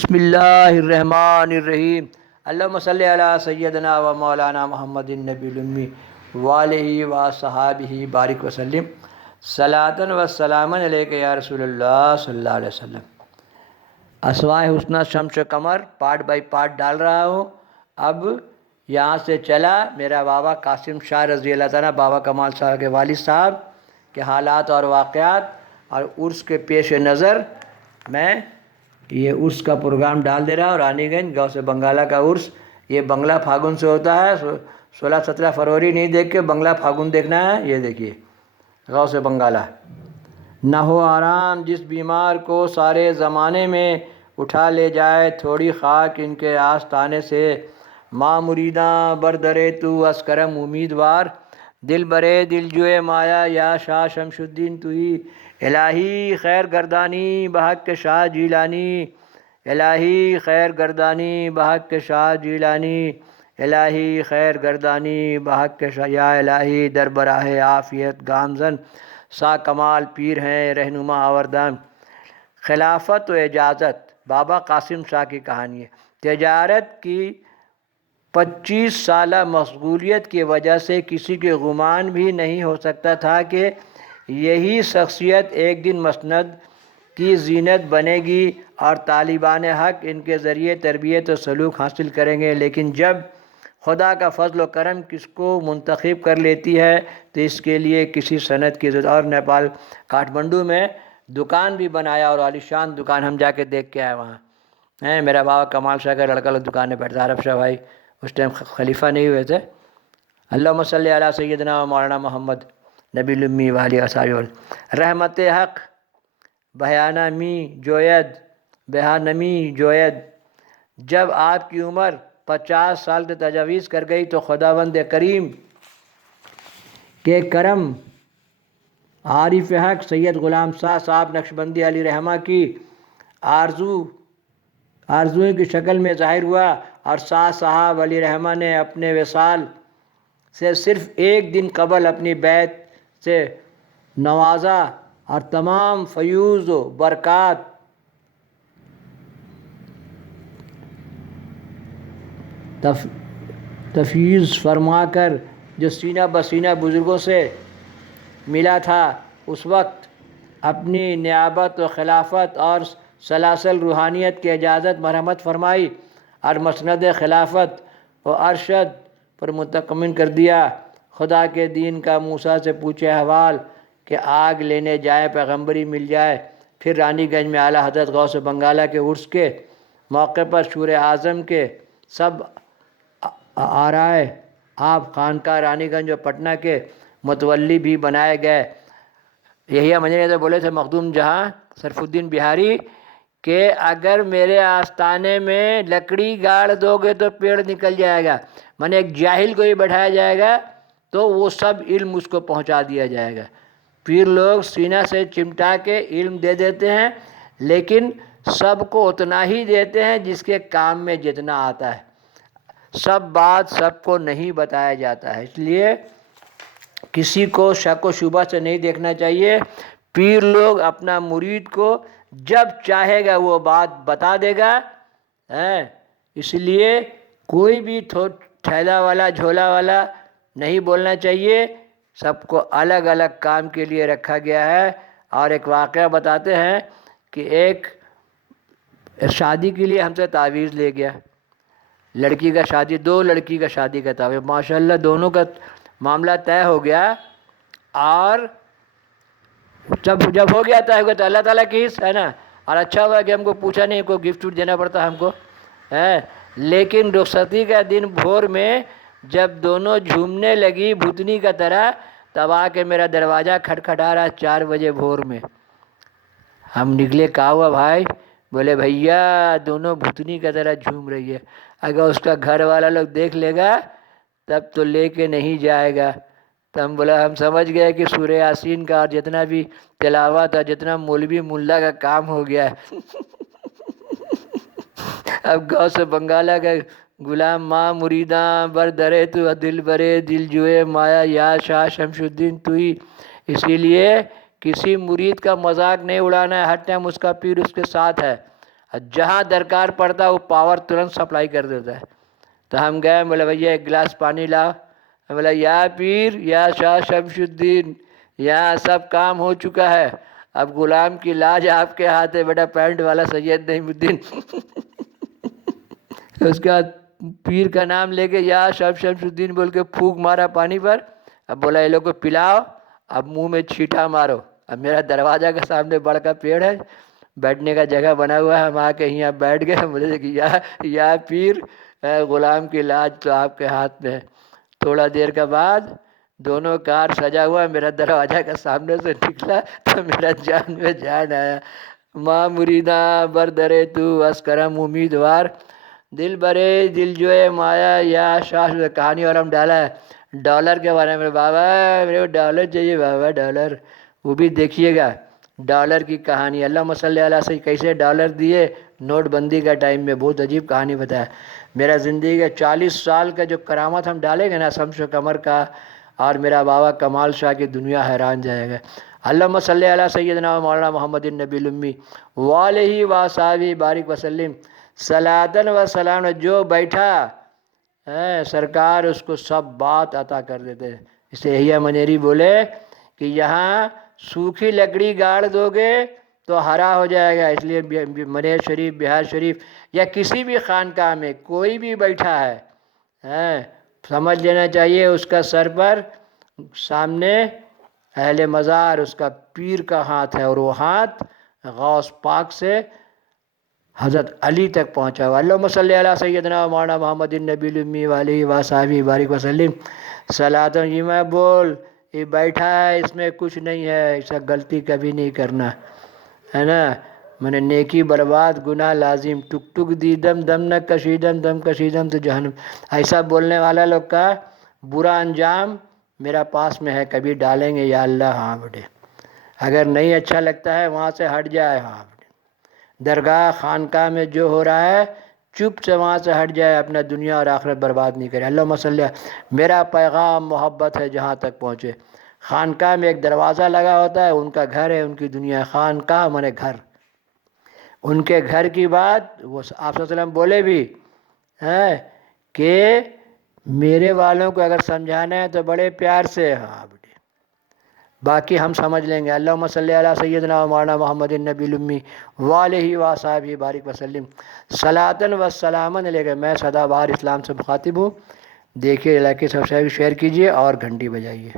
بسم اللہ الرحمن الرحیم۔ اللہم صلی علی سیدنا و مولانا محمد النبی الامی وآلہ و صحابہ بارک وسلم صلاۃ و سلام علیک یا رسول اللہ صلی اللہ علیہ وسلم۔ اسماء حسنہ شمس و قمر پارٹ بائی پارٹ ڈال رہا ہوں۔ اب یہاں سے چلا میرا بابا قاسم شاہ رضی اللہ تعالیٰ، بابا کمال صاحب کے والد صاحب کے حالات اور واقعات اور عرس کے پیش نظر میں یہ عرس کا پروگرام ڈال دے رہا ہوں۔ رانی گنج غوث بنگالہ کا عرس، یہ بنگلہ پھاگن سے ہوتا ہے۔ 16-17 فروری نہیں دیکھ کے بنگلہ پھاگن دیکھنا ہے۔ یہ دیکھیے غوث بنگالہ۔ نہ ہو آرام جس بیمار کو سارے زمانے میں اٹھا لے جائے تھوڑی خاک ان کے آستانے سے، ماں مریداں بردرے تو از کرم امیدوار، دل برے دل جوئے مایا یا شاہ شمس الدین تو ہی، الہی خیر گردانی بحق شاہ جیلانی، الہی خیر گردانی بحق شاہ جیلانی، الہی خیر گردانی بحق شاہ، یا الہی در براہ عافیت گامزن سا کمال پیر ہیں رہنما آوردان۔ خلافت و اجازت، بابا قاسم شاہ کی کہانی ہے۔ تجارت کی 25 سالہ مشغولیت کی وجہ سے کسی کے گمان بھی نہیں ہو سکتا تھا کہ یہی شخصیت ایک دن مسند کی زینت بنے گی اور طالبان حق ان کے ذریعے تربیت و سلوک حاصل کریں گے۔ لیکن جب خدا کا فضل و کرم کس کو منتخب کر لیتی ہے تو اس کے لیے کسی سند کی ضرورت۔ اور نیپال کاٹھمنڈو میں دکان بھی بنایا اور عالیشان دکان، ہم جا کے دیکھ کے آئے وہاں۔ میرا بابا کمال شاہ کا لڑکا لوگ دکان میں بیٹھتا، عرب شاہ بھائی اس ٹائم خلیفہ نہیں ہوئے تھے۔ اللہم صلی علی سیدنا و مولانا محمد نبی الامی وآلہ وصحبہ۔ رحمت حق بہانہ می جوید بہانمی جوید، جب آپ کی عمر 50 سال سے تجاوز کر گئی تو خداوند کریم کے کرم عارف حق سید غلام شاہ صاحب نقشبندی علی رحمہ کی آرزوئیں کی شکل میں ظاہر ہوا، اور شاہ صاحب علی رحمہ نے اپنے وصال سے صرف ایک دن قبل اپنی بیت سے نوازا اور تمام فیوز و برکات تفیض فرما کر جو سینہ بسینہ بزرگوں سے ملا تھا، اس وقت اپنی نیابت و خلافت اور سلاسل روحانیت کی اجازت مرحمت فرمائی اور مسند خلافت و ارشد پر متمکن کر دیا۔ خدا کے دین کا موسیٰ سے پوچھے حوال کہ آگ لینے جائے پیغمبری مل جائے۔ پھر رانی گنج میں اعلیٰ حضرت غوث بنگالہ کے عرس کے موقع پر شور اعظم کے سب آرائے آپ خانقاہ رانی گنج و پٹنہ کے متولی بھی بنائے گئے۔ یہی مجھے تو بولے تھے مخدوم جہاں صرف الدین بہاری کہ اگر میرے آستانے میں لکڑی گاڑ دو گے تو پیڑ نکل جائے گا، میں نے ایک جاہل کو ہی بٹھایا جائے گا تو وہ سب علم اس کو پہنچا دیا جائے گا۔ پیر لوگ سینہ سے چمٹا کے علم دے دیتے ہیں، لیکن سب کو اتنا ہی دیتے ہیں جس کے کام میں جتنا آتا ہے۔ سب بات سب کو نہیں بتایا جاتا ہے، اس لیے کسی کو شک و شبہ سے نہیں دیکھنا چاہیے۔ پیر لوگ اپنا مرید کو جب چاہے گا وہ بات بتا دے گا، اس لیے کوئی بھی تھیلا والا جھولا والا نہیں بولنا چاہیے۔ سب کو الگ الگ کام کے لیے رکھا گیا ہے۔ اور ایک واقعہ بتاتے ہیں کہ ایک شادی کے لیے ہم سے تعویذ لے گیا، لڑکی کا شادی، 2 لڑکی کا شادی کا تعویذ، ماشاءاللہ دونوں کا معاملہ طے ہو گیا، اور جب ہو گیا طے ہو گیا تو اللہ تعالیٰ کی حص ہے نا، اور اچھا ہوا کہ ہم کو پوچھا نہیں، کوئی گفٹ دینا پڑتا ہم کو لیکن رخصتی کا دن بھور میں جب دونوں جھومنے لگی بھوتنی کا طرح، تب آ کے میرا دروازہ کھٹکھٹا رہا 4 بجے بھور میں۔ ہم نکلے، کہا ہوا بھائی؟ بولے بھیا دونوں بھوتنی کا طرح جھوم رہی ہے، اگر اس کا گھر والا لوگ دیکھ لے گا تب تو لے کے نہیں جائے گا۔ تو ہم بولا ہم سمجھ گئے کہ سورہ یاسین کا اور جتنا بھی تلاوت اور جتنا مولوی ملا کا کام ہو گیا ہے۔ اب غوث بنگالہ کا غلام ماں مریداں بردرے تو دل برے دل جوئے مایا یا شاہ شمس الدین تو ہی۔ اسی لیے کسی مرید کا مذاق نہیں اڑانا ہے، ہر ٹائم اس کا پیر اس کے ساتھ ہے۔ جہاں درکار پڑتا وہ پاور ترنت سپلائی کر دیتا ہے. تو ہم گئے, بولے بھیا ایک گلاس پانی لاؤ. بولا یا پیر یا شاہ شمس الدین, یہاں سب کام ہو چکا ہے, اب غلام کی لاج آپ کے ہاتھ ہے بیٹا, پینٹ والا سید نعیم الدین. اس کے بعد پیر کا نام لے کے یا شاہ شمس الدین بول کے پھونک مارا پانی پر. اب بولا یہ لوگ کو پلاؤ, اب منہ میں چھینٹا مارو. اب میرا دروازہ کے سامنے بڑھ کا پیڑ ہے, بیٹھنے کا جگہ بنا ہوا ہے, ہم آ کے یہاں بیٹھ گئے. بولے کہ یا پیر غلام کی لاج تو آپ کے ہاتھ میں ہے. تھوڑا دیر کے بعد دونوں کار سجا ہوا میرا دروازہ کے سامنے سے نکلا تو میرا جان میں جان آیا. ماں مریداں بردرے تو اس کرم امیدوار, دل برے دل جو ہے مایا یا شاہ. کہانی اور ہم ڈالا ہے ڈالر کے بارے میں. بابا میرے کو ڈالر چاہیے بابا, ڈالر. وہ بھی دیکھیے گا ڈالر کی کہانی. اللہ صلی علیہ سے کیسے ڈالر دیے نوٹ بندی کا ٹائم میں, بہت عجیب کہانی بتایا. میرا زندگی کا 40 سال کا جو کرامت ہم ڈالیں گے نا شمس و قمر کا, اور میرا بابا کمال شاہ کی دنیا حیران جائے گا. اللہم صلی علی سیدنا و مولانا محمد النبی الامی وآلہ و صحابہ بارک وسلم صلاۃ و سلام. جو بیٹھا سرکار اس کو سب بات عطا کر دیتے. اس سے احیاء منیری بولے کہ یہاں سوکھی لکڑی گاڑ دو گے تو ہرا ہو جائے گا. اس لیے منیر شریف, بہار شریف یا کسی بھی خانقاہ میں کوئی بھی بیٹھا ہے سمجھ لینا چاہیے اس کا سر پر سامنے اہل مزار اس کا پیر کا ہاتھ ہے, اور وہ ہاتھ غوث پاک سے حضرت علی تک پہنچا ہوا. اللہم صلی علی سیدنا مولانا محمد النبی الامی وآلہ و صحابہ بارک وسلم صلاۃ. یہ میں بول یہ بیٹھا ہے اس میں کچھ نہیں ہے, ایسا غلطی کبھی نہیں کرنا ہے نا. میں نے نیکی برباد گناہ لازم, ٹک ٹک دی دم دم نہ کشیدم دم کشیدم تو جہنم. ایسا بولنے والا لوگ کا برا انجام میرا پاس میں ہے, کبھی ڈالیں گے یا اللہ. ہاں بیٹے اگر نہیں اچھا لگتا ہے وہاں سے ہٹ جائے. ہاں بیٹے درگاہ خانقاہ میں جو ہو رہا ہے چپ سے وہاں سے ہٹ جائے, اپنا دنیا اور آخرت برباد نہیں کرے. اللہم صلی. میرا پیغام محبت ہے جہاں تک پہنچے. خانقاہ میں ایک دروازہ لگا ہوتا ہے, ان کا گھر ہے, ان کی دنیا. خانقاہ مانے گھر, ان کے گھر کی بات وہ آپ صلی اللہ علیہ وسلم بولے بھی ہیں کہ میرے والوں کو اگر سمجھانا ہے تو بڑے پیار سے. ہاں بیٹے باقی ہم سمجھ لیں گے. اللہم صلی علی سیدنا مولانا محمد النبی الامی وآلہ و صحابہ بارک وسلم صلاۃ و سلام علیہ. میں سدا بہار اسلام سے مخاطب ہوں. دیکھیے علاقے سب سے شیئر کیجیے اور گھنٹی بجائیے.